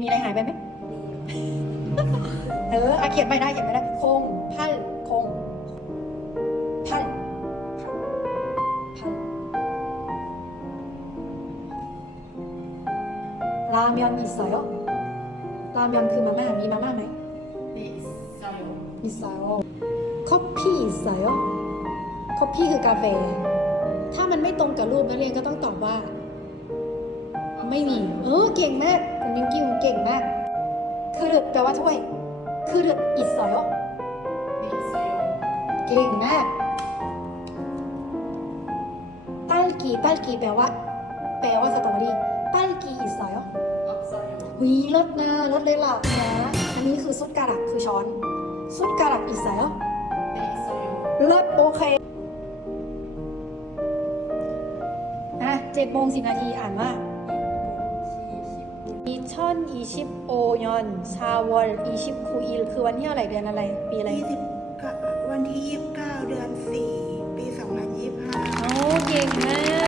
มีอะไรหายไปไหม เอออะเขียนไม่ได้เขียนไม่ได้ คง พัน คง พัน พัน ราเมยอนอิสโยราเมยอนคือมาม่า มีมาม่าไหม 네, 있어요. อิสโยคอฟฟี่อิสโยคอฟฟี่คือกาแฟ ถ้ามันไม่ตรงกับรูปนักเรียนก็ต้องตอบว่า ไม่มี เออเก่งมากคุณยิงกี้คุณเก่งมากคือเดือดแปลว่าถ้วยคือเดือดอิสอยเก่งมากตัลกีปัลกีแปลว่า แปลว่าสตรอเบอรี่ตัลกีอิสอยวีรถนะรถเลยหลับนะอันนี้คือซุปกระดักคือช้อน ซุปกระดักอิสอยเลิศโอเคอะเจ็ดโมงสิบนาทีอ่านว่า 2025년 4월 29일 คือวันที่อะไรเดือนอะไร ปีอะไร ยี่สิบวันที่